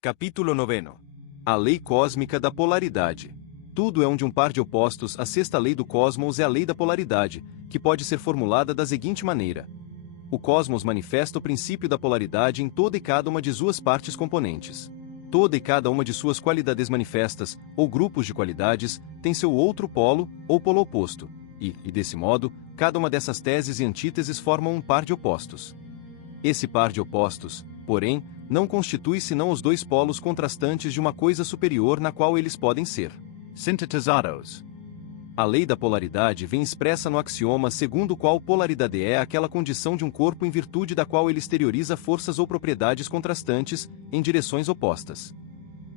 Capítulo 9. A lei cósmica da polaridade. Tudo é de um par de opostos. A sexta lei do cosmos é a lei da polaridade, que pode ser formulada da seguinte maneira. O cosmos manifesta o princípio da polaridade em toda e cada uma de suas partes componentes. Toda e cada uma de suas qualidades manifestas, ou grupos de qualidades, tem seu outro polo, ou polo oposto, e desse modo, cada uma dessas teses e antíteses formam um par de opostos. Esse par de opostos, porém, não constitui senão os dois polos contrastantes de uma coisa superior na qual eles podem ser sintetizados. A lei da polaridade vem expressa no axioma segundo o qual polaridade é aquela condição de um corpo em virtude da qual ele exterioriza forças ou propriedades contrastantes, em direções opostas.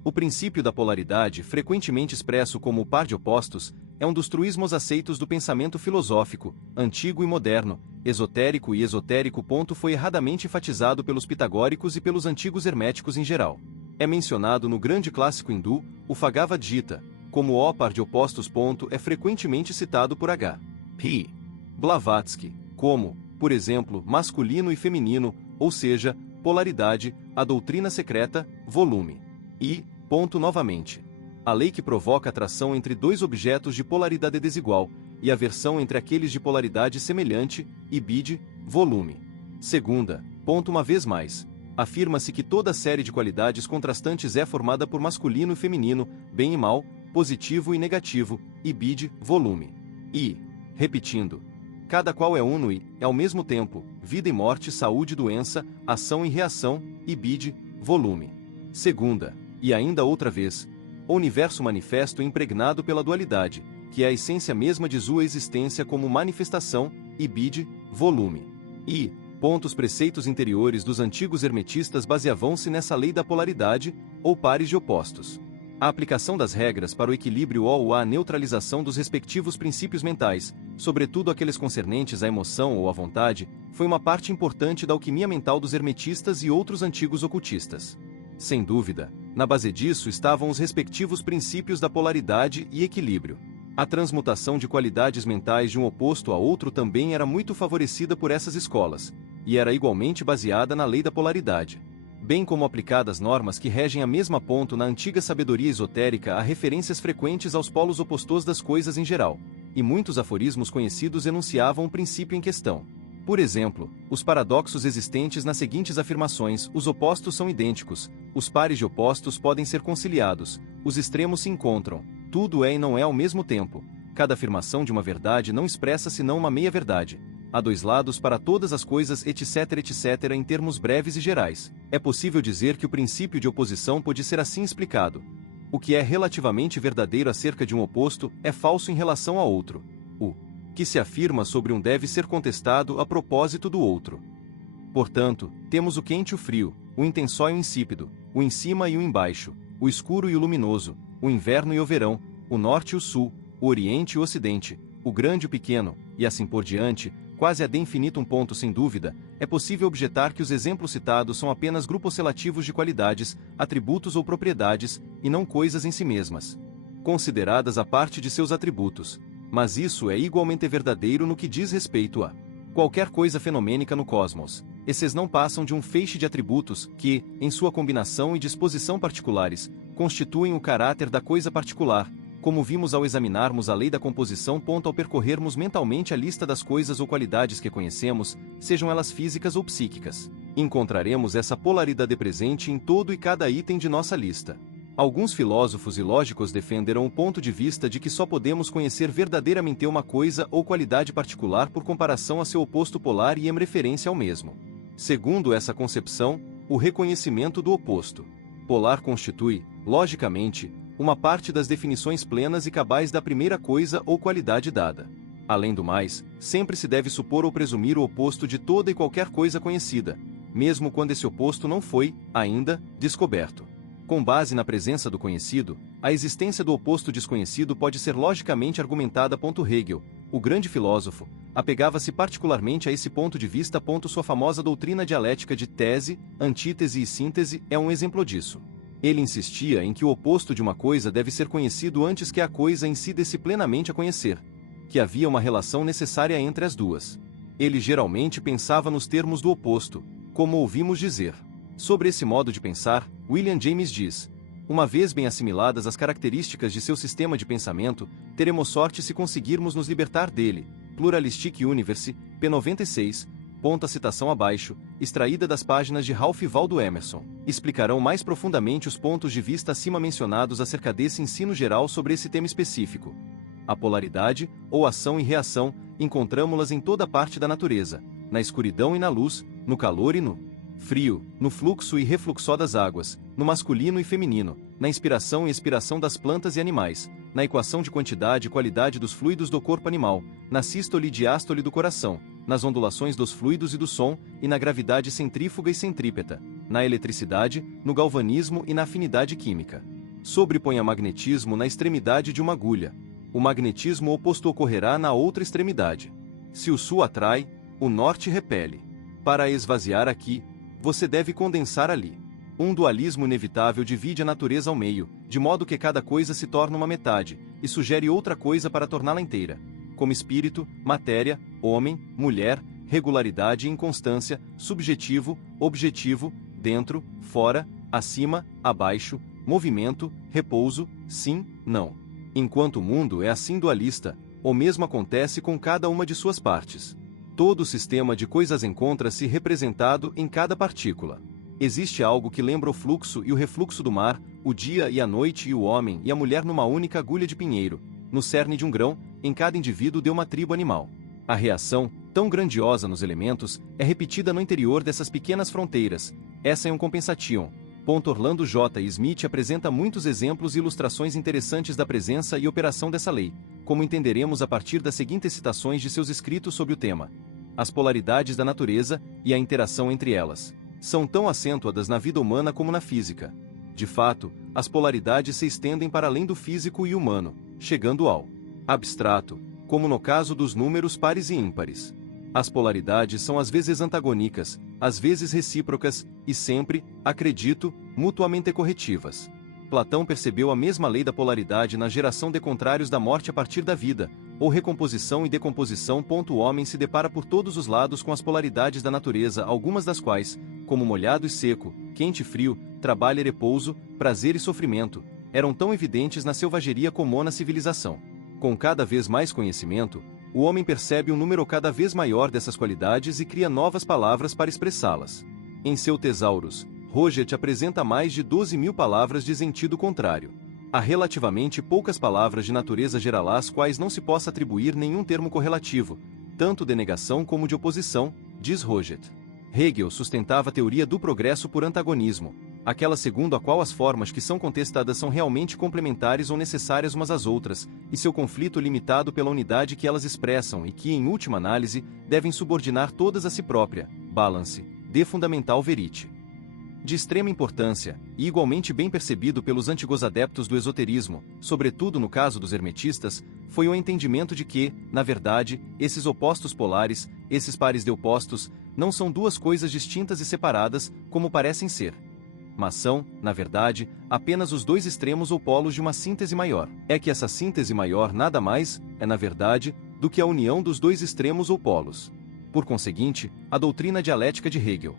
O princípio da polaridade, frequentemente expresso como o par de opostos, é um dos truísmos aceitos do pensamento filosófico, antigo e moderno, esotérico e esotérico. Foi erradamente enfatizado pelos pitagóricos e pelos antigos herméticos em geral. É mencionado no grande clássico hindu, o Bhagavad Gita, como o par de opostos. É frequentemente citado por H. P. Blavatsky, como, por exemplo, masculino e feminino, ou seja, polaridade, a doutrina secreta, volume. Novamente. A lei que provoca atração entre dois objetos de polaridade desigual, e aversão entre aqueles de polaridade semelhante, bid, volume. Segunda, uma vez mais, afirma-se que toda série de qualidades contrastantes é formada por masculino e feminino, bem e mal, positivo e negativo, bid, volume. Repetindo, cada qual é uno e, ao mesmo tempo, vida e morte, saúde e doença, ação e reação, bid, volume. Segunda, e ainda outra vez, o universo manifesto é impregnado pela dualidade, que é a essência mesma de sua existência como manifestação, bid, volume. Os preceitos interiores dos antigos hermetistas baseavam-se nessa lei da polaridade, ou pares de opostos. A aplicação das regras para o equilíbrio ou a neutralização dos respectivos princípios mentais, sobretudo aqueles concernentes à emoção ou à vontade, foi uma parte importante da alquimia mental dos hermetistas e outros antigos ocultistas. Sem dúvida, na base disso estavam os respectivos princípios da polaridade e equilíbrio. A transmutação de qualidades mentais de um oposto a outro também era muito favorecida por essas escolas, e era igualmente baseada na lei da polaridade. Bem como aplicadas normas que regem a mesma ponto na antiga sabedoria esotérica, há referências frequentes aos polos opostos das coisas em geral, e muitos aforismos conhecidos enunciavam o princípio em questão. Por exemplo, os paradoxos existentes nas seguintes afirmações: os opostos são idênticos, os pares de opostos podem ser conciliados, os extremos se encontram, tudo é e não é ao mesmo tempo, cada afirmação de uma verdade não expressa senão uma meia-verdade, há dois lados para todas as coisas, etc, etc. Em termos breves e gerais, é possível dizer que o princípio de oposição pode ser assim explicado. O que é relativamente verdadeiro acerca de um oposto, é falso em relação a outro. O que se afirma sobre um deve ser contestado a propósito do outro. Portanto, temos o quente e o frio, o intensó e o insípido, o em cima e o embaixo, o escuro e o luminoso, o inverno e o verão, o norte e o sul, o oriente e o ocidente, o grande e o pequeno, e assim por diante, quase ad infinitum. Sem dúvida, é possível objetar que os exemplos citados são apenas grupos relativos de qualidades, atributos ou propriedades, e não coisas em si mesmas, consideradas a parte de seus atributos. Mas isso é igualmente verdadeiro no que diz respeito a qualquer coisa fenomênica no cosmos. Esses não passam de um feixe de atributos que, em sua combinação e disposição particulares, constituem o caráter da coisa particular, como vimos ao examinarmos a lei da composição. Ao percorrermos mentalmente a lista das coisas ou qualidades que conhecemos, sejam elas físicas ou psíquicas, encontraremos essa polaridade presente em todo e cada item de nossa lista. Alguns filósofos e lógicos defenderam o ponto de vista de que só podemos conhecer verdadeiramente uma coisa ou qualidade particular por comparação a seu oposto polar e em referência ao mesmo. Segundo essa concepção, o reconhecimento do oposto polar constitui, logicamente, uma parte das definições plenas e cabais da primeira coisa ou qualidade dada. Além do mais, sempre se deve supor ou presumir o oposto de toda e qualquer coisa conhecida, mesmo quando esse oposto não foi, ainda, descoberto. Com base na presença do conhecido, a existência do oposto desconhecido pode ser logicamente argumentada. Hegel, o grande filósofo, apegava-se particularmente a esse ponto de vista. Sua famosa doutrina dialética de tese, antítese e síntese é um exemplo disso. Ele insistia em que o oposto de uma coisa deve ser conhecido antes que a coisa em si dê-se plenamente a conhecer, que havia uma relação necessária entre as duas. Ele geralmente pensava nos termos do oposto, como ouvimos dizer. Sobre esse modo de pensar, William James diz: uma vez bem assimiladas as características de seu sistema de pensamento, teremos sorte se conseguirmos nos libertar dele. Pluralistic Universe, p. 96, ponta citação abaixo, extraída das páginas de Ralph Waldo Emerson, explicarão mais profundamente os pontos de vista acima mencionados acerca desse ensino geral sobre esse tema específico. A polaridade, ou ação e reação, encontramo-las em toda parte da natureza, na escuridão e na luz, no calor e no frio, no fluxo e refluxo das águas, no masculino e feminino, na inspiração e expiração das plantas e animais, na equação de quantidade e qualidade dos fluidos do corpo animal, na sístole e diástole do coração, nas ondulações dos fluidos e do som, e na gravidade centrífuga e centrípeta, na eletricidade, no galvanismo e na afinidade química. Sobrepõe magnetismo na extremidade de uma agulha. O magnetismo oposto ocorrerá na outra extremidade. Se o sul atrai, o norte repele. Para esvaziar aqui, você deve condensar ali. Um dualismo inevitável divide a natureza ao meio, de modo que cada coisa se torna uma metade, e sugere outra coisa para torná-la inteira, como espírito, matéria, homem, mulher, regularidade e inconstância, subjetivo, objetivo, dentro, fora, acima, abaixo, movimento, repouso, sim, não. Enquanto o mundo é assim dualista, o mesmo acontece com cada uma de suas partes. Todo o sistema de coisas encontra-se representado em cada partícula. Existe algo que lembra o fluxo e o refluxo do mar, o dia e a noite e o homem e a mulher numa única agulha de pinheiro, no cerne de um grão, em cada indivíduo de uma tribo animal. A reação, tão grandiosa nos elementos, é repetida no interior dessas pequenas fronteiras. Essa é um compensation. Orlando J. Smith apresenta muitos exemplos e ilustrações interessantes da presença e operação dessa lei, como entenderemos a partir das seguintes citações de seus escritos sobre o tema. As polaridades da natureza e a interação entre elas são tão acentuadas na vida humana como na física. De fato, as polaridades se estendem para além do físico e humano, chegando ao abstrato, como no caso dos números pares e ímpares. As polaridades são às vezes antagônicas, às vezes recíprocas, e sempre, acredito, mutuamente corretivas. Platão percebeu a mesma lei da polaridade na geração de contrários da morte a partir da vida, ou recomposição e decomposição. O homem se depara por todos os lados com as polaridades da natureza, algumas das quais, como molhado e seco, quente e frio, trabalho e repouso, prazer e sofrimento, eram tão evidentes na selvageria como na civilização. Com cada vez mais conhecimento, o homem percebe um número cada vez maior dessas qualidades e cria novas palavras para expressá-las. Em seu Tesaurus, Roget apresenta mais de 12.000 palavras de sentido contrário. Há relativamente poucas palavras de natureza geral às quais não se possa atribuir nenhum termo correlativo, tanto de negação como de oposição, diz Roget. Hegel sustentava a teoria do progresso por antagonismo, aquela segundo a qual as formas que são contestadas são realmente complementares ou necessárias umas às outras, e seu conflito limitado pela unidade que elas expressam e que, em última análise, devem subordinar todas a si própria. Balance, de Fundamental Verite. De extrema importância, e igualmente bem percebido pelos antigos adeptos do esoterismo, sobretudo no caso dos hermetistas, foi o entendimento de que, na verdade, esses opostos polares, esses pares de opostos, não são duas coisas distintas e separadas, como parecem ser. Mas são, na verdade, apenas os dois extremos ou polos de uma síntese maior. É que essa síntese maior nada mais é, na verdade, do que a união dos dois extremos ou polos. Por conseguinte, a doutrina dialética de Hegel,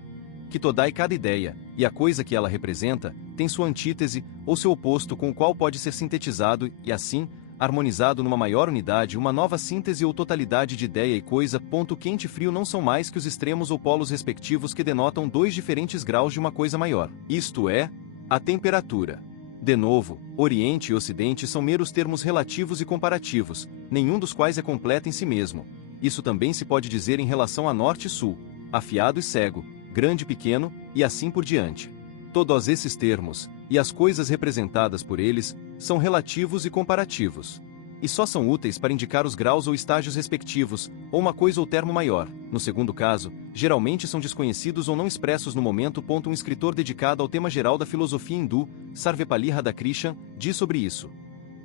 que toda e cada ideia, e a coisa que ela representa, tem sua antítese, ou seu oposto com o qual pode ser sintetizado e, assim, harmonizado numa maior unidade, uma nova síntese ou totalidade de ideia e coisa. Quente e frio não são mais que os extremos ou polos respectivos que denotam dois diferentes graus de uma coisa maior. Isto é, a temperatura. De novo, Oriente e Ocidente são meros termos relativos e comparativos, nenhum dos quais é completo em si mesmo. Isso também se pode dizer em relação a norte e sul, afiado e cego, grande e pequeno, e assim por diante. Todos esses termos, e as coisas representadas por eles, são relativos e comparativos. E só são úteis para indicar os graus ou estágios respectivos, ou uma coisa ou termo maior. No segundo caso, geralmente são desconhecidos ou não expressos no momento. Um escritor dedicado ao tema geral da filosofia hindu, Sarvepalli Radhakrishnan, diz sobre isso.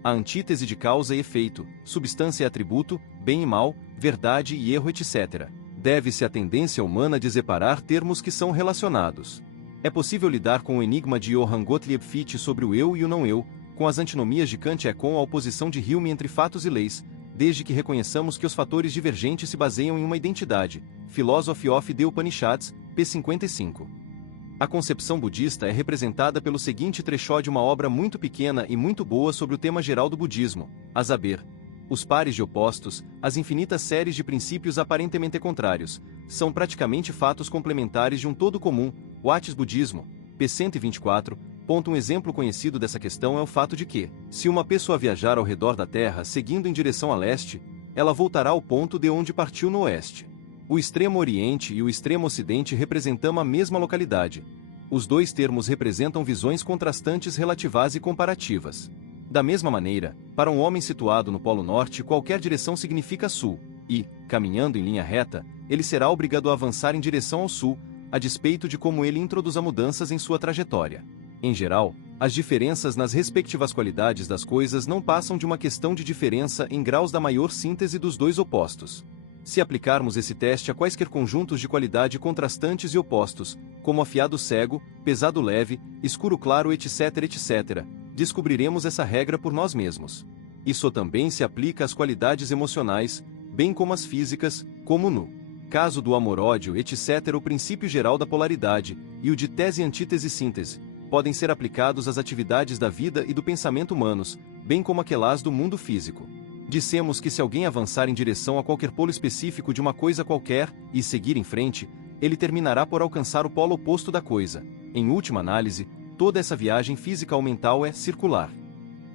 A antítese de causa e efeito, substância e atributo, bem e mal, verdade e erro, etc. Deve-se à tendência humana de separar termos que são relacionados. É possível lidar com o enigma de Johann Gottlieb Fichte sobre o eu e o não-eu, com as antinomias de Kant e com a oposição de Hume entre fatos e leis, desde que reconheçamos que os fatores divergentes se baseiam em uma identidade. Philosophy of the Upanishads, p. 55. A concepção budista é representada pelo seguinte trechó de uma obra muito pequena e muito boa sobre o tema geral do budismo, a saber, os pares de opostos, as infinitas séries de princípios aparentemente contrários, são praticamente fatos complementares de um todo comum, o Atis Budismo, p. 124. Um exemplo conhecido dessa questão é o fato de que, se uma pessoa viajar ao redor da Terra seguindo em direção a leste, ela voltará ao ponto de onde partiu no oeste. O extremo oriente e o extremo ocidente representam a mesma localidade. Os dois termos representam visões contrastantes relativas e comparativas. Da mesma maneira, para um homem situado no Polo Norte, qualquer direção significa sul, e, caminhando em linha reta, ele será obrigado a avançar em direção ao sul, a despeito de como ele introduza mudanças em sua trajetória. Em geral, as diferenças nas respectivas qualidades das coisas não passam de uma questão de diferença em graus da maior síntese dos dois opostos. Se aplicarmos esse teste a quaisquer conjuntos de qualidade contrastantes e opostos, como afiado cego, pesado leve, escuro claro, etc., etc., descobriremos essa regra por nós mesmos. Isso também se aplica às qualidades emocionais, bem como às físicas, como no caso do amor-ódio, etc., o princípio geral da polaridade, e o de tese, antítese e síntese, podem ser aplicados às atividades da vida e do pensamento humanos, bem como aquelas do mundo físico. Dissemos que se alguém avançar em direção a qualquer polo específico de uma coisa qualquer, e seguir em frente, ele terminará por alcançar o polo oposto da coisa. Em última análise, toda essa viagem física ou mental é circular.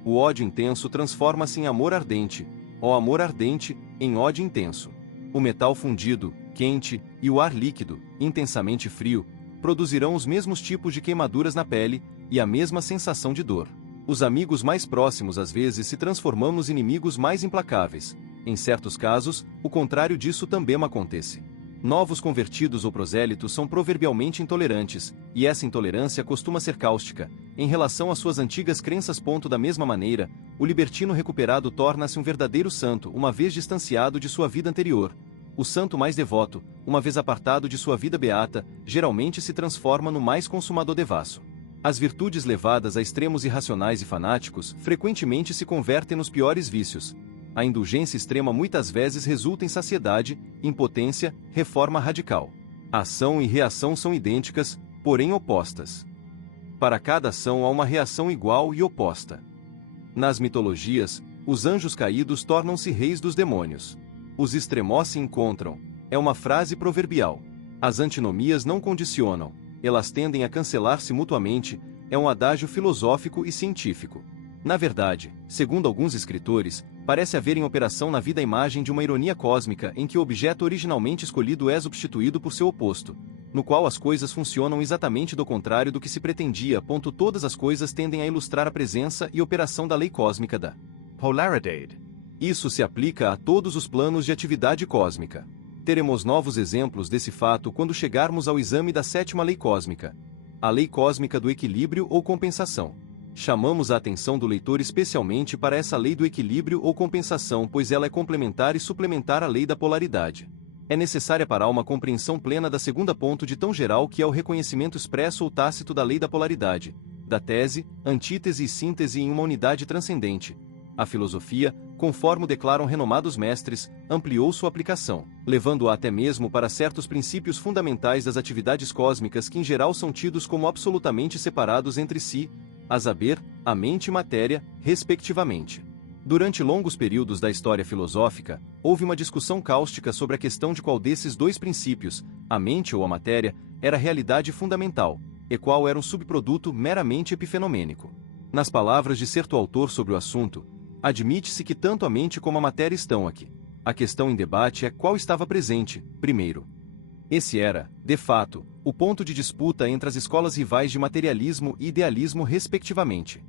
O ódio intenso transforma-se em amor ardente, ou amor ardente, em ódio intenso. O metal fundido, quente, e o ar líquido, intensamente frio, produzirão os mesmos tipos de queimaduras na pele, e a mesma sensação de dor. Os amigos mais próximos às vezes se transformam nos inimigos mais implacáveis. Em certos casos, o contrário disso também acontece. Novos convertidos ou prosélitos são proverbialmente intolerantes, e essa intolerância costuma ser cáustica, em relação às suas antigas crenças. Da mesma maneira, o libertino recuperado torna-se um verdadeiro santo uma vez distanciado de sua vida anterior. O santo mais devoto, uma vez apartado de sua vida beata, geralmente se transforma no mais consumador devasso. As virtudes levadas a extremos irracionais e fanáticos frequentemente se convertem nos piores vícios. A indulgência extrema muitas vezes resulta em saciedade, impotência, reforma radical. A ação e reação são idênticas, porém opostas. Para cada ação há uma reação igual e oposta. Nas mitologias, os anjos caídos tornam-se reis dos demônios. Os extremos se encontram. É uma frase proverbial. As antinomias não condicionam. Elas tendem a cancelar-se mutuamente, é um adágio filosófico e científico. Na verdade, segundo alguns escritores, parece haver em operação na vida a imagem de uma ironia cósmica em que o objeto originalmente escolhido é substituído por seu oposto, no qual as coisas funcionam exatamente do contrário do que se pretendia. Todas as coisas tendem a ilustrar a presença e operação da lei cósmica da polaridade. Isso se aplica a todos os planos de atividade cósmica. Teremos novos exemplos desse fato quando chegarmos ao exame da sétima lei cósmica, a lei cósmica do equilíbrio ou compensação. Chamamos a atenção do leitor especialmente para essa lei do equilíbrio ou compensação, pois ela é complementar e suplementar à lei da polaridade. É necessária para uma compreensão plena da segunda ponto de tão geral que é o reconhecimento expresso ou tácito da lei da polaridade, da tese, antítese e síntese em uma unidade transcendente. A filosofia, conforme declaram renomados mestres, ampliou sua aplicação, levando-a até mesmo para certos princípios fundamentais das atividades cósmicas que em geral são tidos como absolutamente separados entre si, a saber, a mente e matéria, respectivamente. Durante longos períodos da história filosófica, houve uma discussão cáustica sobre a questão de qual desses dois princípios, a mente ou a matéria, era a realidade fundamental, e qual era um subproduto meramente epifenomênico. Nas palavras de certo autor sobre o assunto, admite-se que tanto a mente como a matéria estão aqui. A questão em debate é qual estava presente, primeiro. Esse era, de fato, o ponto de disputa entre as escolas rivais de materialismo e idealismo respectivamente.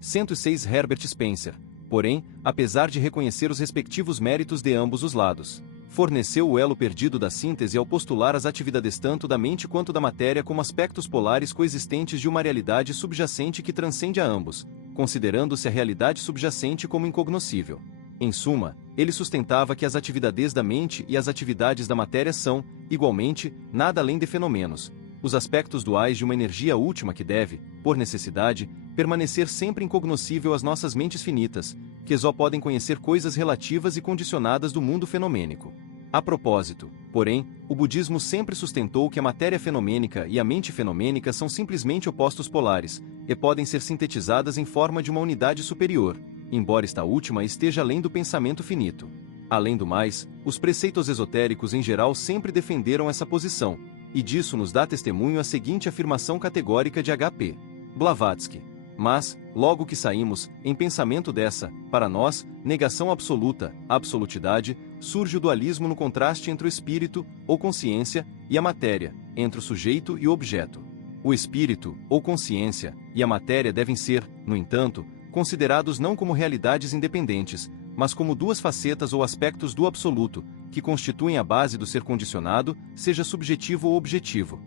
106 Herbert Spencer, porém, apesar de reconhecer os respectivos méritos de ambos os lados, forneceu o elo perdido da síntese ao postular as atividades tanto da mente quanto da matéria como aspectos polares coexistentes de uma realidade subjacente que transcende a ambos, considerando-se a realidade subjacente como incognoscível. Em suma, ele sustentava que as atividades da mente e as atividades da matéria são, igualmente, nada além de fenômenos, os aspectos duais de uma energia última que deve, por necessidade, permanecer sempre incognoscível às nossas mentes finitas, que só podem conhecer coisas relativas e condicionadas do mundo fenomênico. A propósito, Porém, o budismo sempre sustentou que a matéria fenomênica e a mente fenomênica são simplesmente opostos polares, e podem ser sintetizadas em forma de uma unidade superior, embora esta última esteja além do pensamento finito. Além do mais, os preceitos esotéricos em geral sempre defenderam essa posição, e disso nos dá testemunho a seguinte afirmação categórica de H.P. Blavatsky. Mas, logo que saímos, em pensamento dessa, para nós, negação absoluta, absolutidade, surge o dualismo no contraste entre o espírito, ou consciência, e a matéria, entre o sujeito e o objeto. O espírito, ou consciência, e a matéria devem ser, no entanto, considerados não como realidades independentes, mas como duas facetas ou aspectos do absoluto, que constituem a base do ser condicionado, seja subjetivo ou objetivo.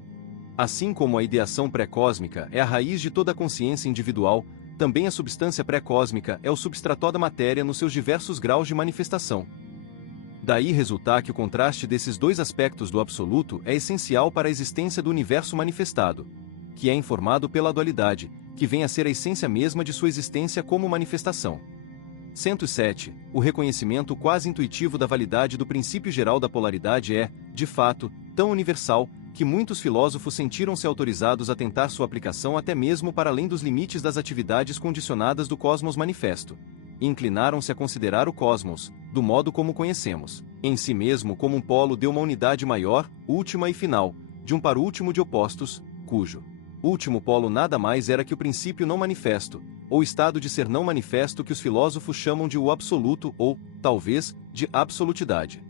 Assim como a ideação pré-cósmica é a raiz de toda a consciência individual, também a substância pré-cósmica é o substrato da matéria nos seus diversos graus de manifestação. Daí resulta que o contraste desses dois aspectos do absoluto é essencial para a existência do universo manifestado, que é informado pela dualidade, que vem a ser a essência mesma de sua existência como manifestação. 107. O reconhecimento quase intuitivo da validade do princípio geral da polaridade é, de fato, tão universal, que muitos filósofos sentiram-se autorizados a tentar sua aplicação até mesmo para além dos limites das atividades condicionadas do cosmos manifesto, e inclinaram-se a considerar o cosmos, do modo como conhecemos, em si mesmo como um polo de uma unidade maior, última e final, de um parúltimo de opostos, cujo último polo nada mais era que o princípio não manifesto, ou estado de ser não manifesto que os filósofos chamam de o absoluto ou, talvez, de absolutidade.